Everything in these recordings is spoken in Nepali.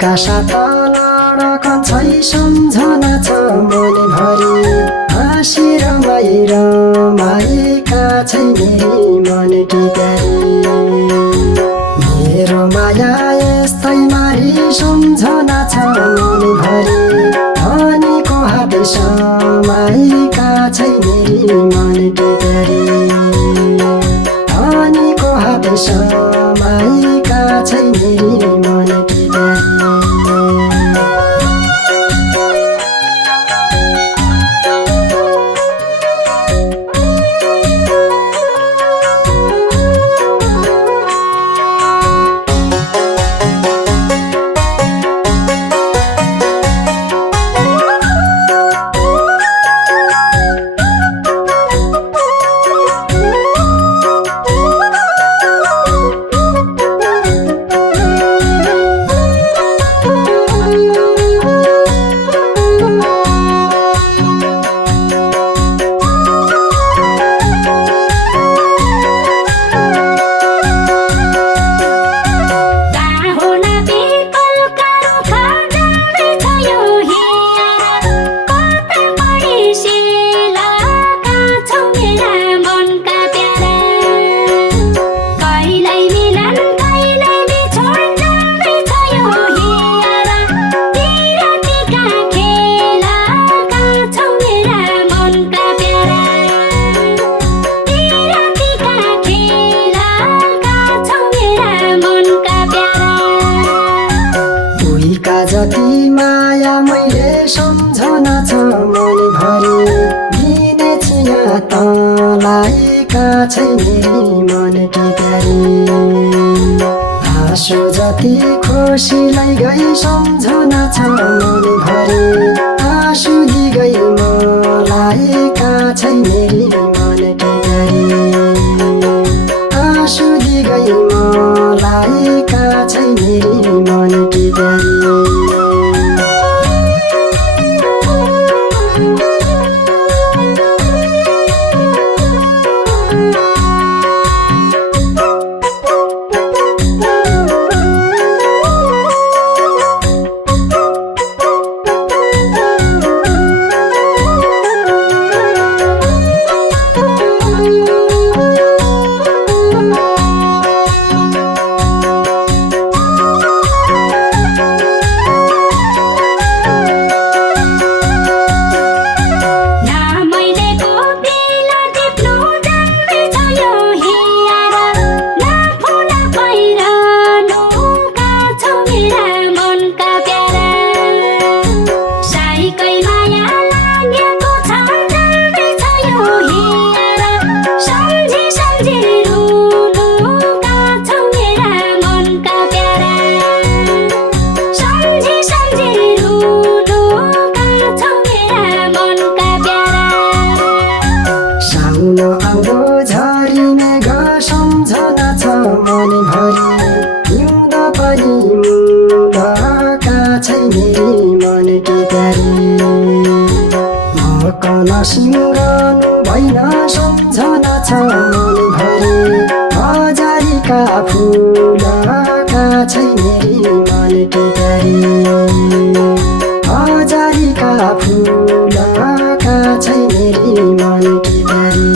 उनका साथ लडक छै सम्झना छ मनभरि हाँसी रमाएका छै मेरी मनकी प्यारी मेरो माया यस्तै मारी सम्झना छ मनभरि धनीको हात समाएका छै मेरी मनकी प्यारी धनीको हात समाएका छै मेरी मनकी प्यारी जति माया मैले सम्झना छ मनभरि दिने छिया तँलाएका छै मेरी मनकी प्यारी आँसु जति खुसीलाई गई सम्झना छ मनभरि आँसु दिगई मलाएका छै मेरी मनकी प्यारी आँसु दिगई मलाएका छै मेरी मनकी प्यारी आउँदो झरी मेघ सम्झना छ मनभरि हिउँद पनि मुदका छै मेरी मनकी प्यारी मकन सिंगाउनु भइन सम्झना छ मनभरि हजारीका फुलका छै मेरी मनकी प्यारी हजारीका फुलका छै मेरी मनकी प्यारी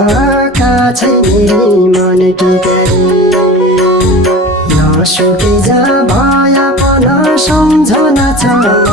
भुलाका छैन मन के गरी नसुके जा भए पनि सम्झना छ